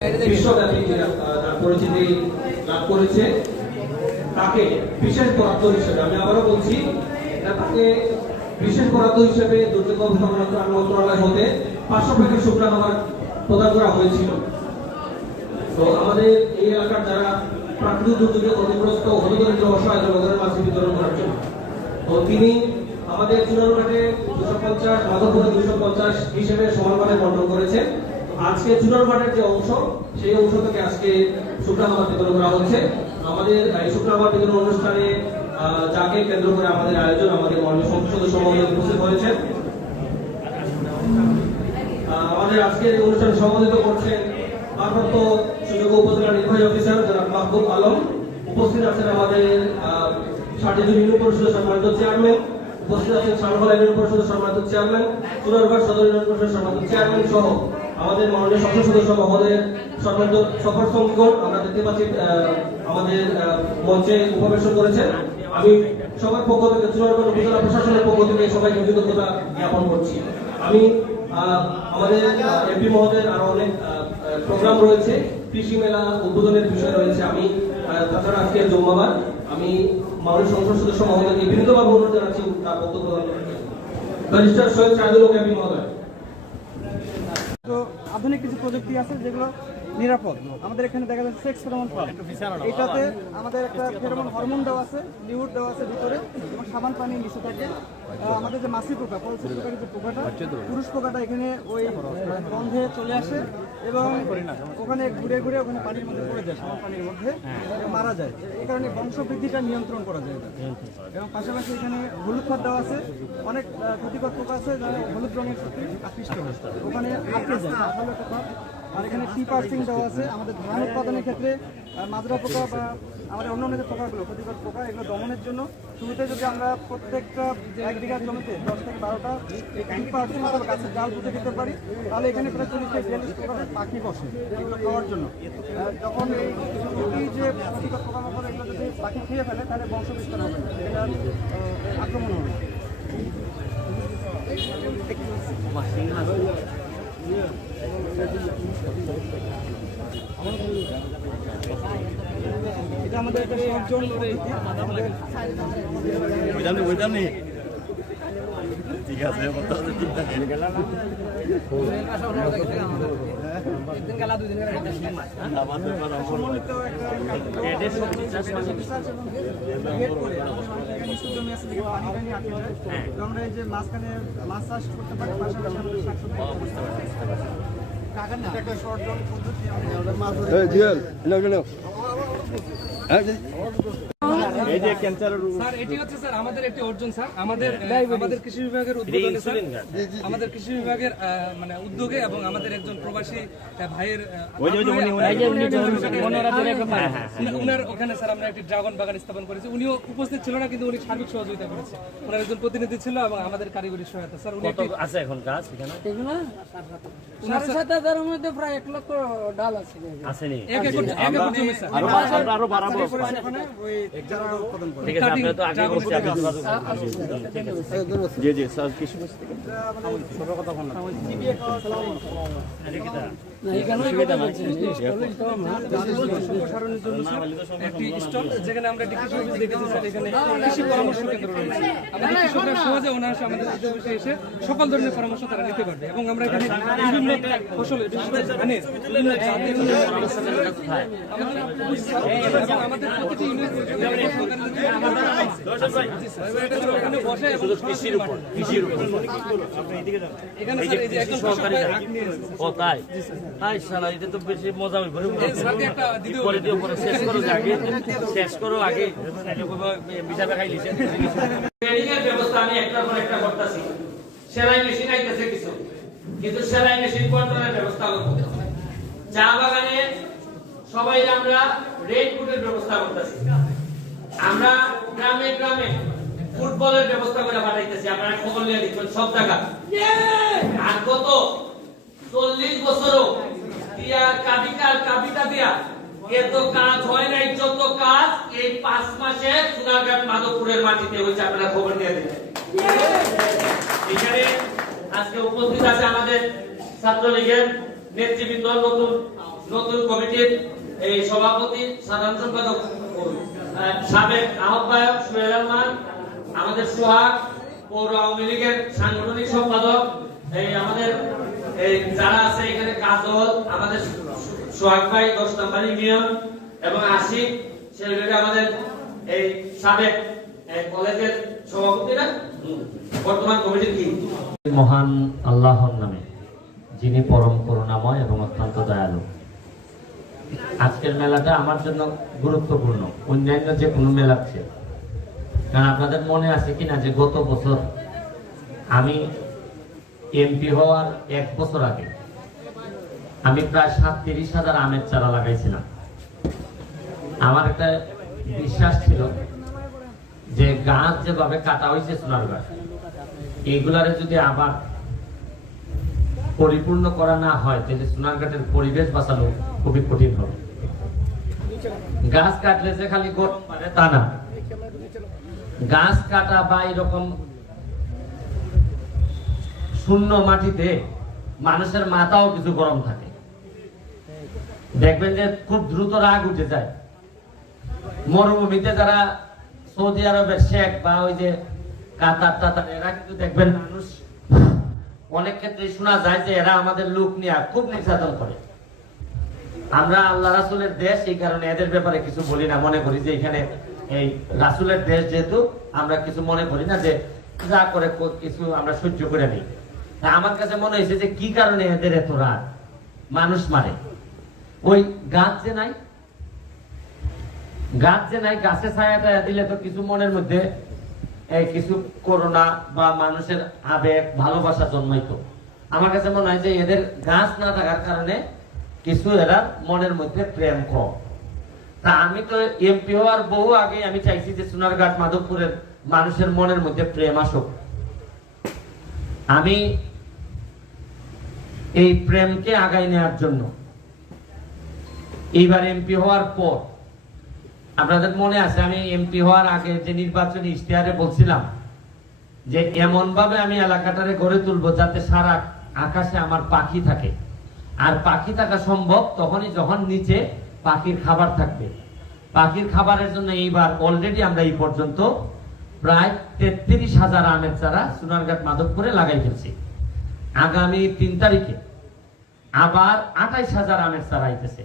বিশ্বব্যাপী পরিচিতি লাভ করেছে, তাকে বিশেষ বরাদ্দ হিসেবে, আমি আবারও বলছি, তাকে বিশেষ বরাদ্দ হিসেবে দুর্যোগ ব্যবস্থাপনা মন্ত্রণালয় হতে 500 প্যাকেট শুকনো খাবার প্রদান করা হয়েছিল। তো আমাদের এই এলাকার যারা প্রাকৃতিক দুর্যোগে ক্ষতিগ্রস্ত হতদরিদ্র অসহায় জনগণের মাঝে বিতরণ করার জন্য, তো তিনি আমাদের চুনারঘাটে 250, মাধবপুরে 250 হিসেবে সমানভাবে বন্টন করেছেন। আজকে চুনারঘাটের যে অংশ, সেই অংশ থেকে আজকে শুকনো খাবার বিতরণ করা হচ্ছে। আমাদের এই শুকনো খাবার বিতরণ অনুষ্ঠানে যাকে কেন্দ্র করে আমাদের আয়োজন, আমাদের মাননীয় সংসদ সদস্য মহোদয় উপস্থিত হয়েছেন। আমাদের আজকের এই অনুষ্ঠানে সভাপতিত্ব করছেন ভারপ্রাপ্ত সুযোগ্য উপজেলা নির্বাহী অফিসার জনাব মাহবুব আলম। উপস্থিত আছেন আমাদের সাটিজুর ইউনিয়ন পরিষদের সম্মানিত চেয়ারম্যান, উপস্থিত আছেন সানহলা ইউনিয়ন পরিষদের সম্মানিত চেয়ারম্যান, চুনারঘাট সদর ইউনিয়ন পরিষদের সম্মানিত চেয়ারম্যান সহ আমাদের মাননীয় সংসদ সদস্য মহোদয়ের সম্মানিত সফর সঙ্গীগণ আমরা দেখতে পাচ্ছি আমাদের মঞ্চে উপবেশন করেছেন। আমি সবার পক্ষ থেকে, চুনারঘাট উপজেলা প্রশাসনের পক্ষ থেকে সবাইকে কৃতজ্ঞতা জ্ঞাপন করছি। আমি আমাদের এমপি মহোদয়ের আরো অনেক প্রোগ্রাম রয়েছে, কৃষি মেলা উদ্বোধনের বিষয় রয়েছে। আমি তাছাড়া আজকে জম্মাবাদ, আমি মাননীয় সংসদ সদস্য মহোদয়কে বিনীতভাবে অনুরোধ জানাচ্ছি তার বক্তব্য প্রদান করতে। ব্যারিস্টার সৈয়দ সাইদুল হক এমপি মহোদয়। তো আধুনিক কিছু প্রযুক্তি আছে যেগুলো নিরাপদ। আমাদের এখানে দেখা যাচ্ছে সেক্স ফেরোমন পাম্প, এটাতে আমাদের একটা ফেরোমন হরমোন দেওয়া আছে, লিউড দেওয়া আছে ভিতরে, এবং সাবান পানি মিশে থাকে। আমাদের যে মাছি পোকা, পলসি পোকার যে পোকাটা, পুরুষ পোকাটা এখানে ওই গন্ধে চলে আসে এবং ওখানে ঘুরে ঘুরে ওখানে পানির মধ্যে পড়ে যায়, সাবান পানির মধ্যে মারা যায়। এই কারণে বংশবৃদ্ধিটা নিয়ন্ত্রণ করা যায়। এবং পাশাপাশি এখানে হলুদ খাদ দেওয়া আছে, অনেক ক্ষতিকর পোকা আছে যারা হলুদ রঙের প্রতি আকৃষ্ট হয়, ওখানে আটকে যায়। ভালো একটা খাদ। আর এখানে টি-পার্সিং দেওয়া আছে আমাদের ধান উৎপাদনের ক্ষেত্রে মাজরা পোকা বা আমাদের অন্য অনেক পোকাগুলো, ক্ষতিকর পোকা, এগুলো দমনের জন্য শুরুতে যদি আমরা প্রত্যেকটা 1 বিঘা জমিতে 10 থেকে 12টা টি-পার্সিং অথবা গাছের ডাল পুঁতে দিতে পারি, তাহলে এখানে প্রায় 40 থেকে 42 প্রকারের পাখি বসে এগুলো খাওয়ার জন্য। যখন এই যে ক্ষতিকর পোকামাকড় এগুলো যদি পাখি খেয়ে ফেলে তাহলে বংশ বিস্তার হবে, এটা আক্রমণ হবে। এটা আমাদের একটা শর্ট জোন ঠিক আছে, আমরা এই যে মাঝখানে মাছ চাষ করতে পারি, পাশাপাশি আমাদের শাকসবজি একটা শর্ট জোন পদ্ধতি। এই যে ক্যান্সার স্যার, এটি হচ্ছে স্যার আমাদের একটি অর্জন স্যার, আমাদের কৃষি বিভাগের উদ্যোগে স্যার, আমাদের কৃষি বিভাগের মানে উদ্যোগে এবং আমাদের একজন প্রবাসী ভাইয়ের উনার ওখানে স্যার আমরা একটি ড্রাগন বাগান স্থাপন করেছি। উনিও উপস্থিত ছিল না, কিন্তু উনি সার্বিক সহযোগিতা করেছে। ওনার একজন প্রতিনিধি ছিল এবং আমাদের কারিগরি সহায়তা স্যার। উনি আছে এখন গাছ এখানে উনার সাথে তার মধ্যে প্রায় 1 লক্ষ ডাল আছে। আসেনি 1 একর জমি স্যার, আরো বাড়াবো। ঠিক আছে, আমরা তো আগে বলছি, আপনি যোগাযোগ করুন। জি জি স্যার, কৃষি থেকে ছোট কথা বলুন। একটি স্টল যেখানে আমরা একটি কৃষি অফিস দেখেছি স্যার, এখানে কৃষি পরামর্শ কেন্দ্র রয়েছে। আমাদের কৃষকরা সহজে ওনার আমাদের অফিসে এসে সকল ধরনের পরামর্শ তারা নিতে পারবে। এবং আমরা এখানে বিভিন্ন ফসলের, বিশেষ করে ধানের বিভিন্ন জাতের আমাদের প্রতিটি শেষ করো আগে বিচার খাই দিচ্ছে। ব্যবস্থা আমি একটার পর একটা করতেছি। সেলাই মেশিন আইতেছে কিছু, কিন্তু সেলাই মেশিন কন্ট্রোলের ব্যবস্থা করবো। চা বাগানে সবাই আমরা রেড ফুডের ব্যবস্থা করতেছি। আমরা গ্রামে গ্রামে ফুটবলের ব্যবস্থা করে পাঠাইতেছি। আপনারা খবর নিয়ে দেখবেন সব জায়গা। আর গত 40 বছরও কাবিতা দিয়া এত কাজ হয় নাই, যত কাজ এই 5 মাসে চুনারঘাট মাধবপুরের মাটিতে হয়েছে। আপনারা খবর নিয়ে দেখবেন। এখানে আজকে উপস্থিত আছে আমাদের ছাত্রলীগের নেতৃবৃন্দ, নতুন নতুন কমিটির এই সভাপতি সাধারণ সম্পাদক সাবেক আহ্বায়ক সোহেল আলমান, আমাদের সোহাগ পৌর আওয়ামী লীগের সাংগঠনিক সম্পাদক, এই আমাদের এই যারা আছে এখানে কাজল, আমাদের সোহাগ ভাই 10 নম্বর ইউনিয়ন এবং আশিক সেগুলো আমাদের এই সাবেক কলেজের সভাপতিরা বর্তমান কমিটির কি মহান আল্লাহর নামে, যিনি পরম করুণাময় এবং অত্যন্ত দয়ালু। আজকের মেলাটা আমার জন্য গুরুত্বপূর্ণ অন্যান্য যে কোনো মেলার চেয়ে। কারণ আপনাদের মনে আছে কিনা যে গত বছর আমি এমপি হওয়ার 1 বছর আগে আমি প্রায় 37,000 আমের চারা লাগাইছিলাম। আমার একটা বিশ্বাস ছিল যে গাছ যেভাবে কাটা হয়েছে সোনার গাছ, এইগুলারে যদি আবার পরিপূর্ণ করা না হয় তাহলে সোনারঘাটের পরিবেশ বাঁচানো খুবই কঠিন হবে। গাছ কাটলে যে খালি গরম বাড়ে তা না, গাছ কাটা বা এরকম শূন্য মাটিতে মানুষের মাথাও কিছু গরম থাকে। দেখবেন যে খুব দ্রুত রাগ উঠে যায়। মরুভূমিতে যারা সৌদি আরবের শেখ বা ওই যে কাতার টাতার, এরা কিন্তু দেখবেন মানুষ অনেক ক্ষেত্রে শোনা যায় যে এরা আমাদের লোক নিয়ে খুব নির্যাতন করে। আমরা আল্লাহ রাসূলের দেশ, এই কারণে এদের ব্যাপারে কিছু বলি না, মনে করি যে এখানে এই রাসূলের দেশ যেহেতু আমরা কিছু মনে করি না, যে যা করে কিছু আমরা সহ্য করে নিই। আমার কাছে মনে হয়েছে যে কি কারণে এদের এত রাগ, মানুষ মারে। ওই গাছ যে নাই, গাছে ছায়াটা দিলে তো কিছু মনের মধ্যে কিছু করোনা বা মানুষের আবেগ ভালোবাসা জন্মাইতো। আমার কাছে মনে হয় যে এদের গাছ না থাকার কারণে কিছু এরা মনের মধ্যে প্রেম কম। তা আমি তো এমপি হওয়ার বহু আগে আমি চাইছি যে সোনারঘাট মাধবপুরের মানুষের মনের মধ্যে প্রেম আসুক। আমি এই প্রেমকে আগায় নেওয়ার জন্য এইবার এমপি হওয়ার পর, আপনাদের মনে আছে আমি এমপি হওয়ার আগে যে নির্বাচনী ইশতেহারে বলছিলাম যে এমন ভাবে আমি এলাকাটারে গড়ে তুলবো যাতে সারা আকাশে আমার পাখি থাকে। আর পাখি থাকা সম্ভব তখনই যখন নিচে পাখির খাবার থাকবে। পাখির খাবারের জন্য এইবার অলরেডি আমরা এই পর্যন্ত প্রায় 33,000 আমের চারা সোনারঘাট মাধবপুরে লাগাই ফেলছি। আগামী 3 তারিখে আবার 28,000 আমের চারা আইতেছে।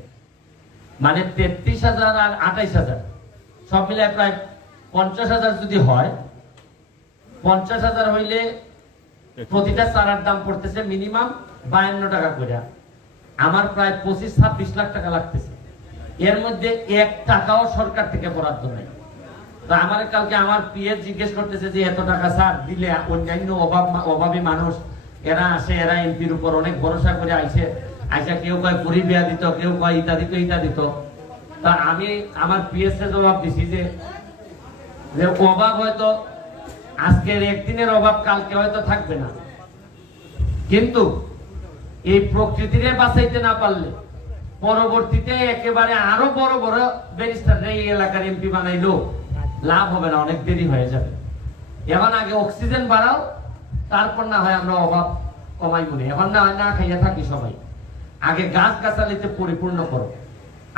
মানে 33,000 আর 28,000 সব মিলে প্রায় 50,000 যদি হয়, 50,000 হইলে প্রতিটা চারার দাম পড়তেছে মিনিমাম 52 টাকা করে। আমার প্রায় 25-26 লাখ টাকা লাগতেছে। এর মধ্যে 1 টাকাও সরকার থেকে বরাদ্দ নাই। তো আমার কালকে আমার পিএস জিজ্ঞেস করতেছে যে এত টাকা স্যার দিলে অন্যান্য অভাবী মানুষ এরা আসে, এরা এমপির উপর অনেক ভরসা করে আইসা কেউ কয় পুরি বিয়া দিত, কেউ কয় ইটা দিত ইটা দিত। তা আমি আমার পিএস এর জবাব দিছি যে অভাব হয়তো আজকের একদিনের অভাব কালকে হয়তো থাকবে না, কিন্তু এই প্রকৃতিরে বাঁচাইতে না পারলে পরবর্তীতে একেবারে আরো বড় বড় ব্যারিস্টার এই এলাকার এমপি বানাইলো লাভ হবে না, অনেক দেরি হয়ে যাবে। এখন আগে অক্সিজেন বাড়াও, তারপর না হয় আমরা অভাব কমাই মনে, এখন না হয় না খাইয়া থাকি সবাই। আগে গাছ গাছালিতে পরিপূর্ণ করো।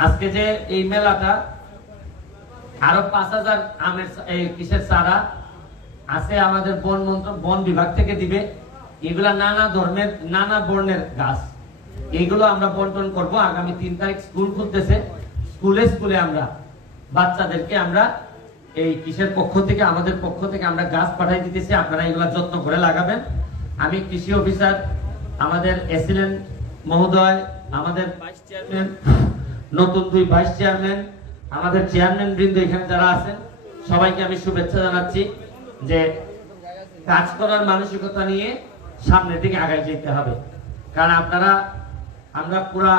আজকে যে এই মেলাটা আরো 5,000 আমের এই কিসের চারা আছে আমাদের বন বিভাগ থেকে দিবে। এগুলা নানা ধর্মের নানা বর্ণের গাছ, এগুলো আমরা বন্টন করব। আগামী 3 তারিখ স্কুল খুলতেছে, স্কুলে স্কুলে আমরা বাচ্চাদেরকে আমরা এই কিসের পক্ষ থেকে, আমাদের পক্ষ থেকে আমরা গাছ পাঠাই দিতেছি, আপনারা এগুলা যত্ন করে লাগাবেন। আমি কৃষি অফিসার, আমাদের এসিলেন্ট মহোদয়, আমাদের ভাইস চেয়ারম্যান, নতুন 2 ভাইস চেয়ারম্যান, আমাদের চেয়ারম্যান বৃন্দ এখানে যারা আছেন সবাইকে আমি শুভেচ্ছা জানাচ্ছি যে কাজ করার মানসিকতা নিয়ে সামনের দিকে আগায় যেতে হবে। কারণ আমরা পুরা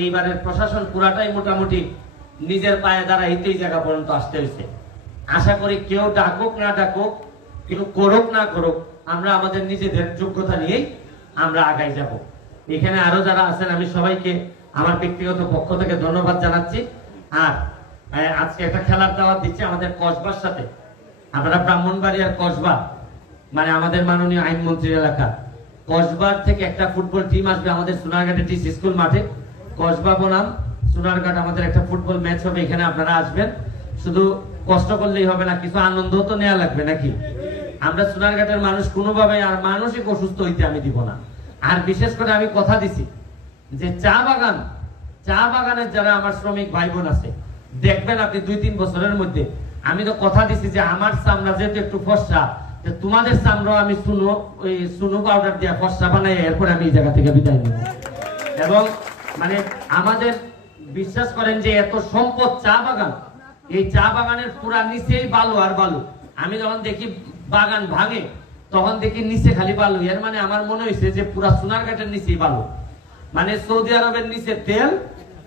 এইবারের প্রশাসন পুরাটাই মোটামুটি নিজের পায়ে দাঁড়াইতেই জায়গা পর্যন্ত আসতে হয়েছে। আশা করি কেউ ডাকুক না ডাকুক, কেউ করুক না করুক, আমরা আমাদের নিজেদের যোগ্যতা নিয়েই আমরা আগাই যাব। এখানে আরো যারা আছেন আমি সবাইকে আমার ব্যক্তিগত পক্ষ থেকে ধন্যবাদ জানাচ্ছি। আর আজকে একটা খেলার দাওয়াত দিচ্ছি আমাদের কসবার সাথে। আমরা ব্রাহ্মণবাড়িয়ার কসবা, মানে আমাদের মাননীয় আইনমন্ত্রীর এলাকা, কসবার থেকে একটা ফুটবল টিম আসবে আমাদের সোনারঘাটে টিসি স্কুল মাঠে। কসবা বনাম সোনারঘাট আমাদের একটা ফুটবল ম্যাচ হবে, এখানে আপনারা আসবেন। শুধু কষ্ট করলেই হবে না, কিছু আনন্দ তো নেওয়া লাগবে নাকি? আমরা সোনারঘাটের মানুষ কোনোভাবে আর মানসিক অসুস্থ হইতে আমি দিব না। আর বিশেষ করে আমি কথা দিছি যে চা বাগানের যারা আমার শ্রমিক ভাই বোন আছে, দেখবেন আপনি 2-3 বছরের মধ্যে, আমি তো কথা দিছি যে আমার চামড়া যেহেতু একটু ফর্সা, তোমাদের চামড়া আমি সুনো পাউডার দিয়ে ফর্সা বানাই, এরপরে আমি এই জায়গা থেকে বিদায় নেব। এবং মানে আমাদের বিশ্বাস করেন যে এত সম্পদ চা বাগান, এই চা বাগানের পুরা নিচেই বালু আর বালু। আমি যখন দেখি বাগান ভাঙে তখন দেখি নিচে খালি বালু, এর মানে আমার মনে হয়েছে যে পুরা সোনারঘাটের নিচেই বালু, মানে সৌদি আরবের নিচে তেল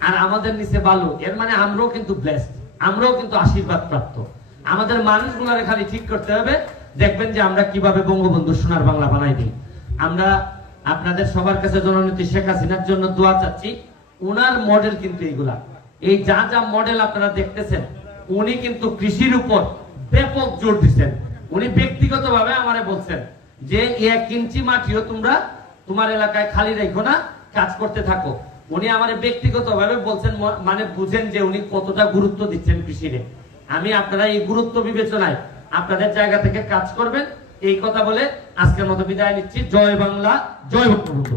আর আমাদের নিচে বালু। এর মানে আমরাও কিন্তু ব্লেসড, আমরাও কিন্তু আশীর্বাদ প্রাপ্ত। আমাদের মানুষগুলোরে খালি ঠিক করতে হবে, দেখবেন যে আমরা কিভাবে বঙ্গবন্ধু সোনার বাংলা বানাই দিই। আমরা আপনাদের সবার কাছে জননেত্রী শেখ হাসিনার জন্য দোয়া চাচ্ছি। উনার মডেল কিন্তু এইগুলা, এই যা যা মডেল আপনারা দেখতেছেন, উনি কিন্তু কৃষির উপর ব্যাপক জোর দিচ্ছেন। উনি ব্যক্তিগতভাবে আমারে বলছেন যে 1 ইঞ্চি মাটিও তোমরা তোমার এলাকায় খালি রেখো না, কাজ করতে থাকো। উনি আমারে ব্যক্তিগতভাবে বলছেন, মানে বুঝেন যে উনি কতটা গুরুত্ব দিচ্ছেন কৃষিরে। আমি আপনারা এই গুরুত্ব বিবেচনায় আপনাদের জায়গা থেকে কাজ করবেন, এই কথা বলে আজকের মতো বিদায় নিচ্ছি। জয় বাংলা, জয় বঙ্গবন্ধু।